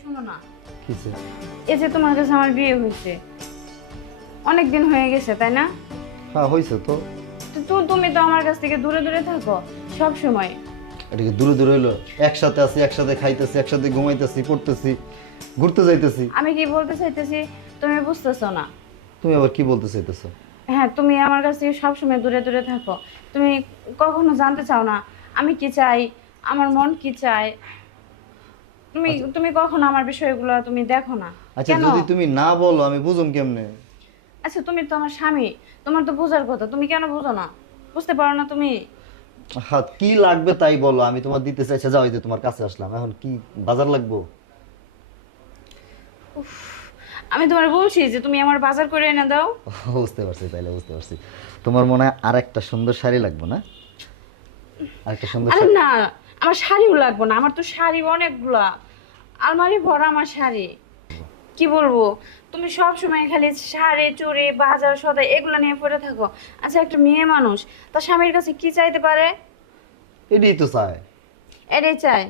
শোনো না, কিছে? এই যে তোমার কাছে আমার বিয়ে হয়েছে, অনেক দিন হয়ে গেছে তাই না? হ্যাঁ হয়েছে তো। তুমি তো আমার কাছ থেকে দূরে দূরে থাকো সব সময়। এটা কি দূরে দূরে হইলো? একসাথে আছি, একসাথে খাইতেছি, একসাথে ঘুমাইতেছি, পড়তেছি, ঘুরতে যাইতেছি। আমি কি বলতে চাইতেছি তুমি বুঝতেছো না? তুমি আবার কি বলতে চাইতেছো? হ্যাঁ, তুমি আমার কাছ থেকে সবসময় দূরে দূরে থাকো। তুমি কখনো জানতে চাও না আমি কি চাই, আমার মন কি চায়। তুমি তুমি কখনো আমার বিষয়গুলো তুমি দেখো না। আচ্ছা কেন? যদি তুমি না বলো আমি বুঝুম কেমনে? আচ্ছা তুমি তো আমার স্বামী, তোমার তো বোঝার কথা, তুমি কেন বুঝো না? বুঝতে পারো না তুমি? হ্যাঁ কি লাগবে তাই বলো, আমি তোমার দিতে চাইছি। যাও এই যে তোমার কাছে আসলাম, এখন কি বাজার লাগবো? আমি তোমার বলছি যে তুমি আমার বাজার করে এনে দাও। বুঝতে পারছি, তাইলে বুঝতে পারছি। তোমার মনে হয় আর একটা সুন্দর শাড়ি লাগবে না? আরেকটা সুন্দর আরে শাড়ি। না, আমার শাড়িও লাগবে না, আমার তো শাড়ি অনেকগুলা, আলমারি ভরা আমার শাড়ি। কি বলবো, তুমি সব সময় খালি শাড়ি চুড়ি বাজার সদাই এগুলো নিয়ে পড়ে থাকো। আচ্ছা একটা মেয়ে মানুষ তার স্বামীর কাছে কি চাইতে পারে? এটাই তো চাই। এটাই চাই।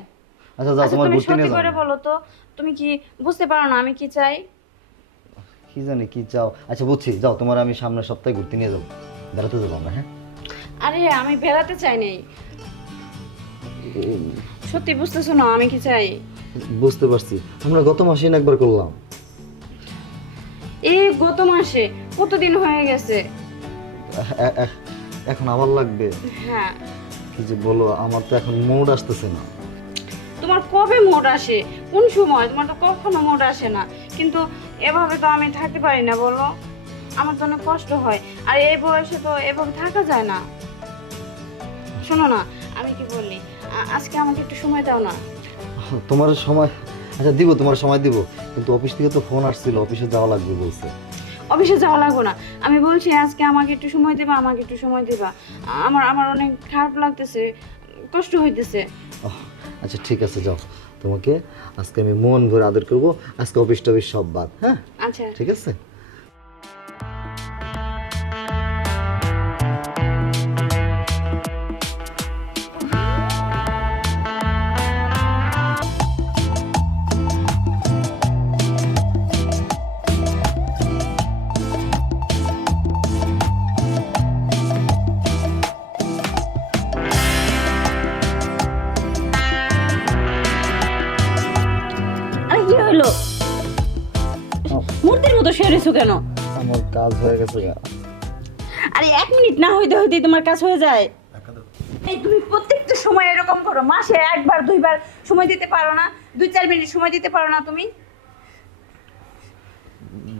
আচ্ছা যাও আচ্ছা তোমার তুমি ঘুরতে সত্যি নিয়ে করে যাও। বলো তো, তুমি কি বুঝতে পারো না আমি কি চাই? কি জানি কি চাও। আচ্ছা বুঝছি, যাও তোমার আমি সামনের সপ্তাহে ঘুরতে নিয়ে যাবো, বেড়াতে যাবো আমরা। হ্যাঁ আরে আমি বেড়াতে চাই নাই, সত্যি বুঝতেছো না আমি কি চাই? বুঝতে পারছি, আমরা গত মাসে না একবার করলাম। এই গত মাসে, কতদিন হয়ে গেছে। এ- এ- এখন আবার লাগবে? হ্যাঁ। কি যে বলো, আমার তো এখন মুড আসতেছে না। তোমার কবে মোড আসে, কোন সময়? তোমার তো কখনো মোড আসে না, কিন্তু এভাবে তো আমি থাকতে পারি না বলো, আমার তো অনেক কষ্ট হয়। আর এই বয়সে তো এভাবে থাকা যায় না। শোনো না, আমি কি বলি, আজকে আমাকে একটু সময় দাও না। তোমার সময়, আচ্ছা দিব, তোমার সময় দিব, কিন্তু অফিস থেকে তো ফোন আসছিল, অফিসে যাওয়া লাগবে বলছে। অফিসে যাওয়া লাগবে না, আমি বলছি আজকে আমাকে একটু সময় দিবা, আমাকে একটু সময় দিবা। আমার আমার অনেক খারাপ লাগতেছে, কষ্ট হইতেছে। ওহ, আচ্ছা ঠিক আছে যাও, তোমাকে আজকে আমি মন ভরে আদর করবো। আজকে অফিস টফিস সব বাদ। হ্যাঁ আচ্ছা ঠিক আছে। আরে কি হইলো, মূর্তির মতো শুয়ে রইছো কেন? আমার কাজ হয়ে গেছে গা। আরে 1 মিনিট না হইতে হইতে তোমার কাজ হয়ে যায়। এই তুমি প্রত্যেকটা সময় এরকম করো, মাসে একবার দুইবার সময় দিতে পারো না, 2-4 মিনিট সময় দিতে পারো না তুমি?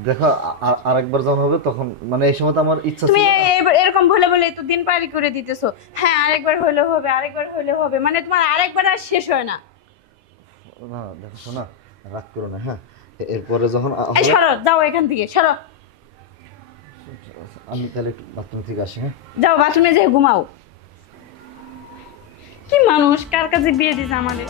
দেখো আরেকবার যখন হবে তখন, মানে এই সময় তো আমার ইচ্ছা তুমি ছিল না। এরকম বলে বলে তো দিন পারি করে দিতেছো। হ্যাঁ আরেকবার হইলে হবে, আরেকবার হইলে হবে, মানে তোমার আরেকবার আর শেষ হয় না। না দেখো শোনা, রাগ করো না। হ্যাঁ এরপরে যখন এই সরো, যাও এখান থেকে সরো, আমি তাহলে একটু বাথরুম থেকে আসি। হ্যাঁ যাও বাথরুমে যেয়ে ঘুমাও। কি মানুষ, কার কাছে বিয়ে দিছে আমাদের।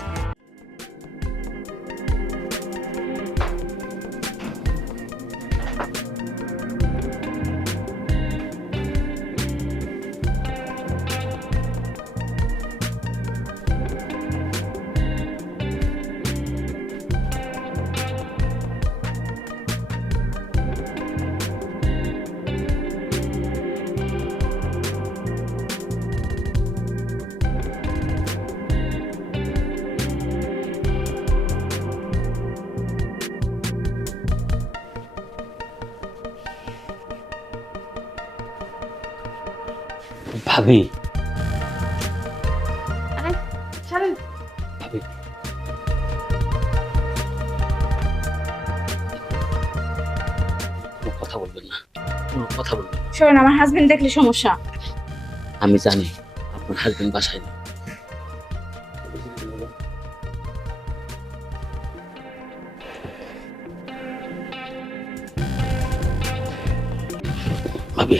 ভাবি, আরে ছাড়েন। ভাবি কোনো কথা বলবেন না, কোনো কথা বলবেন না। শোনেন, আমার হাজবেন্ড দেখলে সমস্যা। আমি জানি আপনার হাজবেন্ড বাসায় নেই। ভাবি ভাবি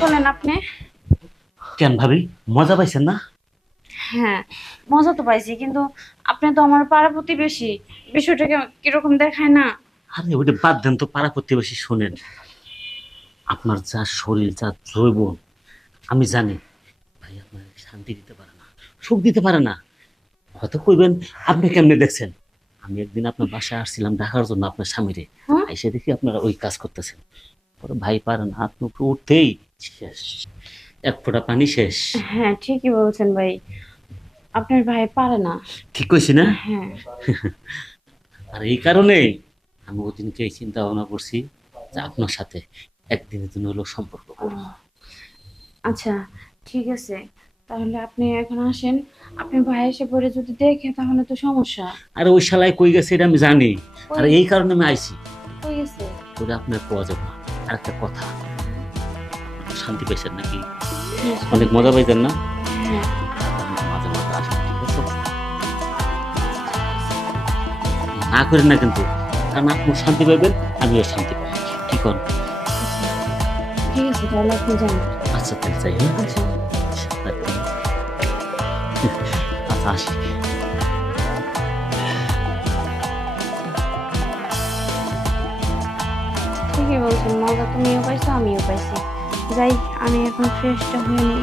করলেন আপনি? কেন ভাবি, মজা পাইছেন না? হ্যাঁ, মজা তো পাইছি, কিন্তু আপনি তো আমার পাড়া প্রতিবেশী, বিষয়টাকে কিরকম দেখায় না? আরে ওইটা বাদ দেন তো, পাড়া প্রতিবেশী শোনেন। আপনার যা শরীর, যা যৌবন, আমি জানি ভাই আপনার শান্তি দিতে পারে না, সুখ দিতে পারে না। হয়তো কইবেন আপনি কেমনে দেখছেন। আমি একদিন আপনার বাসায় আসছিলাম দেখার জন্য আপনার স্বামীরে, হ্যাঁ? এসে দেখি আপনারা ওই কাজ করতেছেন। পরে ভাই পারেন হাত মুখ উঠতেই শেষ, এক ফোঁটা পানি শেষ। হ্যাঁ, ঠিকই বলছেন ভাই, আপনার ভাই পারে না। ঠিক কইছি না? হ্যাঁ। আর এই কারণে আমি ওদিনকে এই চিন্তা ভাবনা করছি যে আপনার সাথে একদিনের জন্য হলো সম্পর্ক ও, আচ্ছা, ঠিক আছে, তাহলে আপনি এখন আসেন। আপনি ভাই এসে পরে যদি দেখে তাহলে তো সমস্যা। আর ওই শালায় কই গেছে এটা আমি জানি, আর এই কারণে আমি আইছি। হয়ে গেছে। ওটা আপনার পাওয়া যাবে না। আর একটা কথা, শান্তি পাইছেন নাকি? হ্যাঁ, অনেক মজা পাইতেন না? হ্যাঁ, মাঝে মাঝে আসেন, ঠিক আছে? না করেন না কিন্তু, কারণ আপনি শান্তি পাইবেন, আমিও শান্তি পাবো। কি করেন? ঠিক আছে, তাহলে আপনি যান। আচ্ছা তাহলে চাই, হ্যাঁ? আচ্ছা। আচ্ছা আসি। ঠিকই বলছেন, মজা তুমিও পাইছো, আমিও পাইছি। যাই, আমি এখন ফ্রেশটা হয়ে নিই।